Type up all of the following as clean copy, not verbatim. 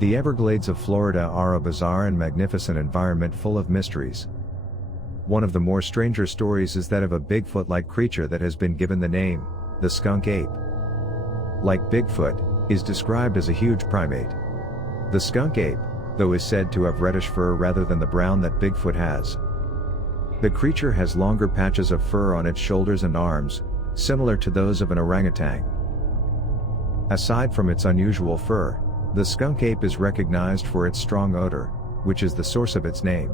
The Everglades of Florida are a bizarre and magnificent environment full of mysteries. One of the more stranger stories is that of a Bigfoot-like creature that has been given the name, the skunk ape. Like Bigfoot, is described as a huge primate. The skunk ape, though, is said to have reddish fur rather than the brown that Bigfoot has. The creature has longer patches of fur on its shoulders and arms, similar to those of an orangutan. Aside from its unusual fur, the skunk ape is recognized for its strong odor, which is the source of its name.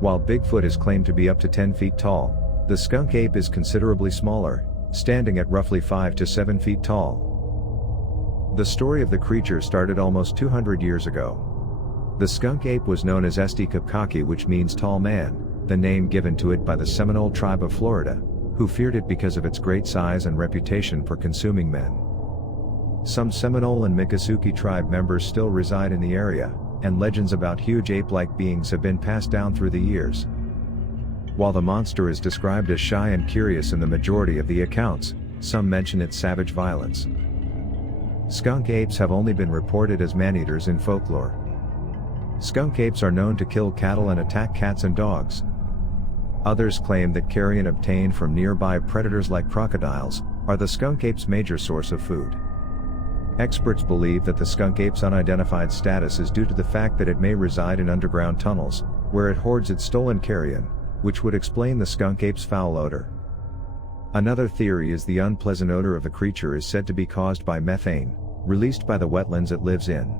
While Bigfoot is claimed to be up to 10 feet tall, the skunk ape is considerably smaller, standing at roughly 5 to 7 feet tall. The story of the creature started almost 200 years ago. The skunk ape was known as Esti Kapkaki, which means tall man, the name given to it by the Seminole tribe of Florida, who feared it because of its great size and reputation for consuming men. Some Seminole and Miccosukee tribe members still reside in the area, and legends about huge ape-like beings have been passed down through the years. While the monster is described as shy and curious in the majority of the accounts, some mention its savage violence. Skunk apes have only been reported as man-eaters in folklore. Skunk apes are known to kill cattle and attack cats and dogs. Others claim that carrion obtained from nearby predators like crocodiles are the skunk ape's major source of food. Experts believe that the skunk ape's unidentified status is due to the fact that it may reside in underground tunnels, where it hoards its stolen carrion, which would explain the skunk ape's foul odor. Another theory is the unpleasant odor of the creature is said to be caused by methane, released by the wetlands it lives in.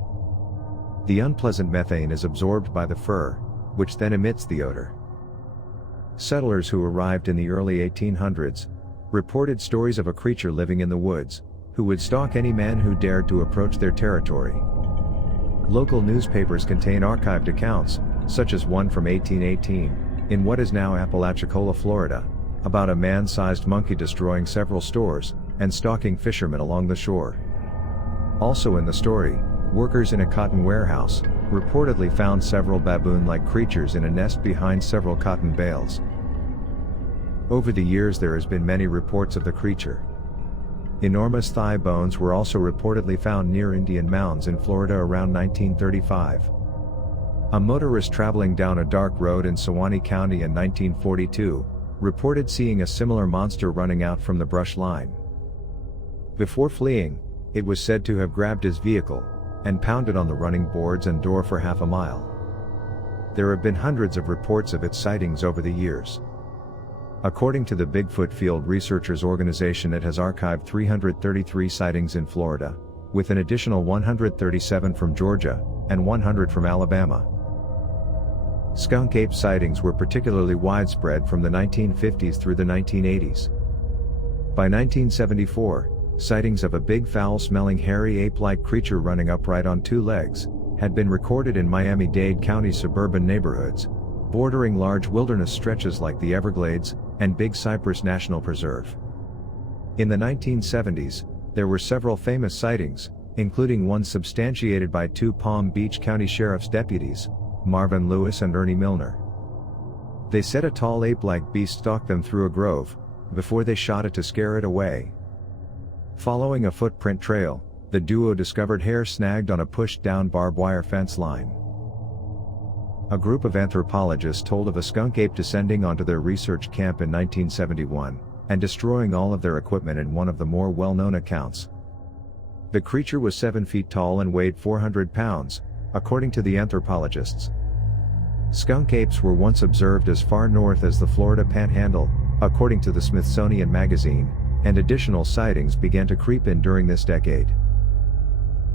The unpleasant methane is absorbed by the fur, which then emits the odor. Settlers who arrived in the early 1800s reported stories of a creature living in the woods, who would stalk any man who dared to approach their territory. Local newspapers contain archived accounts, such as one from 1818, in what is now Apalachicola, Florida, about a man-sized monkey destroying several stores, and stalking fishermen along the shore. Also in the story, workers in a cotton warehouse reportedly found several baboon-like creatures in a nest behind several cotton bales. Over the years there has been many reports of the creature. Enormous thigh bones were also reportedly found near Indian mounds in Florida around 1935. A motorist traveling down a dark road in Suwannee County in 1942 reported seeing a similar monster running out from the brush line. Before fleeing, it was said to have grabbed his vehicle and pounded on the running boards and door for half a mile. There have been hundreds of reports of its sightings over the years. According to the Bigfoot Field Researchers Organization, it has archived 333 sightings in Florida, with an additional 137 from Georgia, and 100 from Alabama. Skunk ape sightings were particularly widespread from the 1950s through the 1980s. By 1974, sightings of a big foul-smelling hairy ape-like creature running upright on two legs had been recorded in Miami-Dade County suburban neighborhoods, bordering large wilderness stretches like the Everglades and Big Cypress National Preserve. In the 1970s, there were several famous sightings, including one substantiated by two Palm Beach County Sheriff's deputies, Marvin Lewis and Ernie Milner. They said a tall ape-like beast stalked them through a grove, before they shot it to scare it away. Following a footprint trail, the duo discovered hair snagged on a pushed-down barbed wire fence line. A group of anthropologists told of a skunk ape descending onto their research camp in 1971, and destroying all of their equipment in one of the more well-known accounts. The creature was 7 feet tall and weighed 400 pounds, according to the anthropologists. Skunk apes were once observed as far north as the Florida Panhandle, according to the Smithsonian Magazine, and additional sightings began to creep in during this decade.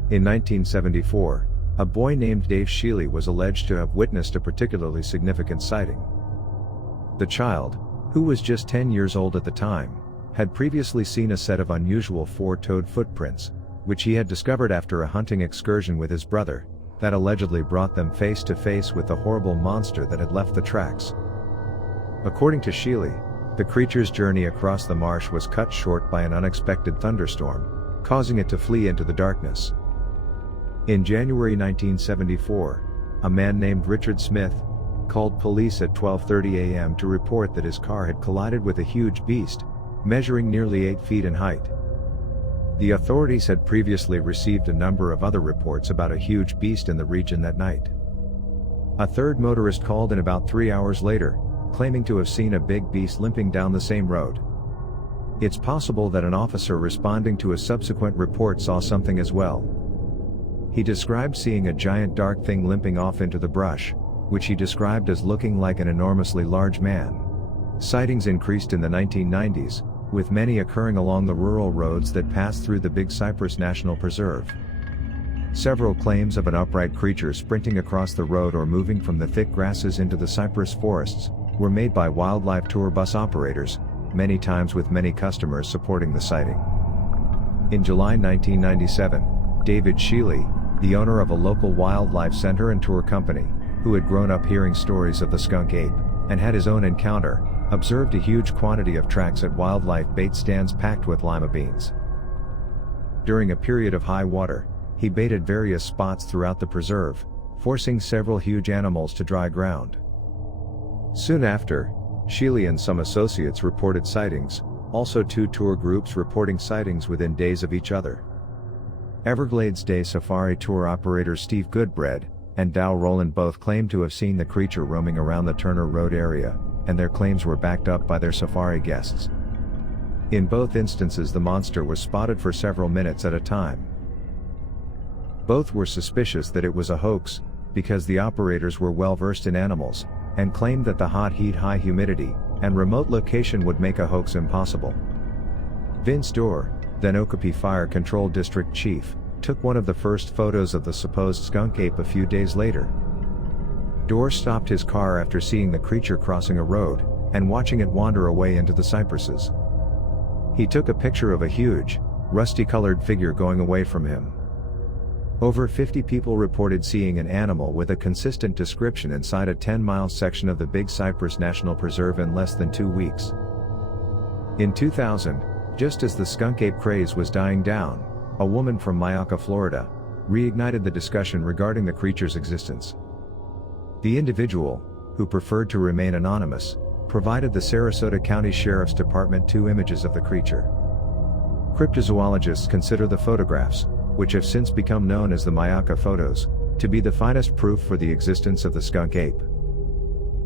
In 1974, a boy named Dave Sheely was alleged to have witnessed a particularly significant sighting. The child, who was just 10 years old at the time, had previously seen a set of unusual four-toed footprints, which he had discovered after a hunting excursion with his brother, that allegedly brought them face to face with the horrible monster that had left the tracks. According to Sheely, the creature's journey across the marsh was cut short by an unexpected thunderstorm, causing it to flee into the darkness. In January 1974, a man named Richard Smith called police at 12:30 a.m. to report that his car had collided with a huge beast, measuring nearly 8 feet in height. The authorities had previously received a number of other reports about a huge beast in the region that night. A third motorist called in about 3 hours later, claiming to have seen a big beast limping down the same road. It's possible that an officer responding to a subsequent report saw something as well. He described seeing a giant dark thing limping off into the brush, which he described as looking like an enormously large man. Sightings increased in the 1990s, with many occurring along the rural roads that pass through the Big Cypress National Preserve. Several claims of an upright creature sprinting across the road or moving from the thick grasses into the cypress forests were made by wildlife tour bus operators, many times with many customers supporting the sighting. In July 1997, David Shealy, the owner of a local wildlife center and tour company, who had grown up hearing stories of the skunk ape, and had his own encounter, observed a huge quantity of tracks at wildlife bait stands packed with lima beans. During a period of high water, he baited various spots throughout the preserve, forcing several huge animals to dry ground. Soon after, Shealy and some associates reported sightings, also 2 tour groups reporting sightings within days of each other. Everglades Day Safari tour operators Steve Goodbread and Dow Rowland both claimed to have seen the creature roaming around the Turner Road area, and their claims were backed up by their safari guests. In both instances, the monster was spotted for several minutes at a time. Both were suspicious that it was a hoax, because the operators were well versed in animals, and claimed that the hot heat, high humidity, and remote location would make a hoax impossible. Vince Dorr, then Okapi Fire Control District Chief, took one of the first photos of the supposed skunk ape a few days later. Dorr stopped his car after seeing the creature crossing a road, and watching it wander away into the cypresses. He took a picture of a huge, rusty-colored figure going away from him. Over 50 people reported seeing an animal with a consistent description inside a 10-mile section of the Big Cypress National Preserve in less than 2 weeks. In 2000, just as the skunk ape craze was dying down, a woman from Myakka, Florida, reignited the discussion regarding the creature's existence. The individual, who preferred to remain anonymous, provided the Sarasota County Sheriff's Department 2 images of the creature. Cryptozoologists consider the photographs, which have since become known as the Myakka photos, to be the finest proof for the existence of the skunk ape.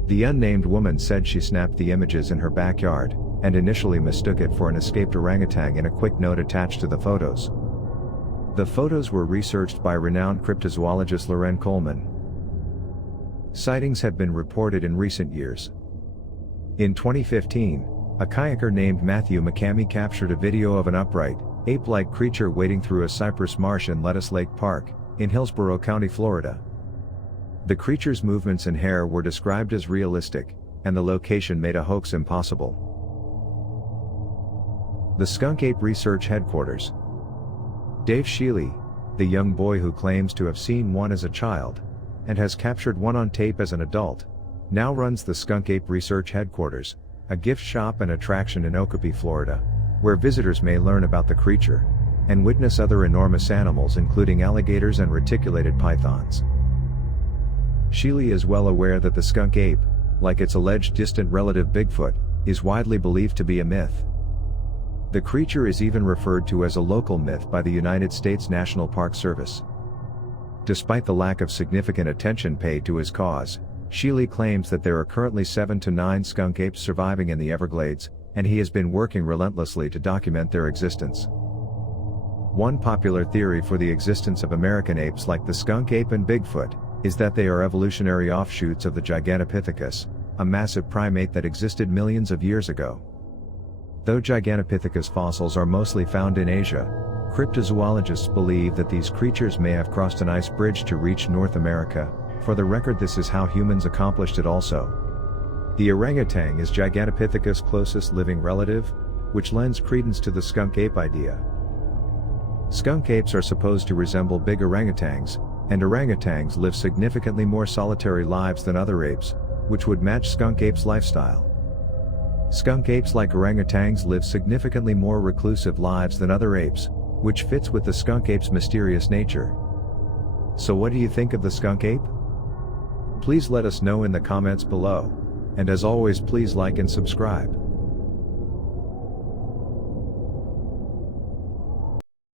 The unnamed woman said she snapped the images in her backyard, and initially mistook it for an escaped orangutan in a quick note attached to the photos. The photos were researched by renowned cryptozoologist Loren Coleman. Sightings have been reported in recent years. In 2015, a kayaker named Matthew McCamey captured a video of an upright, ape-like creature wading through a cypress marsh in Lettuce Lake Park, in Hillsborough County, Florida. The creature's movements and hair were described as realistic, and the location made a hoax impossible. The Skunk Ape Research Headquarters. Dave Shealy, the young boy who claims to have seen one as a child, and has captured one on tape as an adult, now runs the Skunk Ape Research Headquarters, a gift shop and attraction in Okapi, Florida, where visitors may learn about the creature, and witness other enormous animals including alligators and reticulated pythons. Shealy is well aware that the skunk ape, like its alleged distant relative Bigfoot, is widely believed to be a myth. The creature is even referred to as a local myth by the United States National Park Service. Despite the lack of significant attention paid to his cause, Shealy claims that there are currently 7 to 9 skunk apes surviving in the Everglades, and he has been working relentlessly to document their existence. One popular theory for the existence of American apes like the skunk ape and Bigfoot is that they are evolutionary offshoots of the Gigantopithecus, a massive primate that existed millions of years ago. Though Gigantopithecus fossils are mostly found in Asia, cryptozoologists believe that these creatures may have crossed an ice bridge to reach North America. For the record, this is how humans accomplished it also. The orangutan is Gigantopithecus' closest living relative, which lends credence to the skunk ape idea. Skunk apes are supposed to resemble big orangutans, and orangutans live significantly more solitary lives than other apes, which would match skunk apes' lifestyle. Skunk apes like orangutans live significantly more reclusive lives than other apes, which fits with the skunk ape's mysterious nature. So what do you think of the skunk ape? Please let us know in the comments below, and as always, please like and subscribe.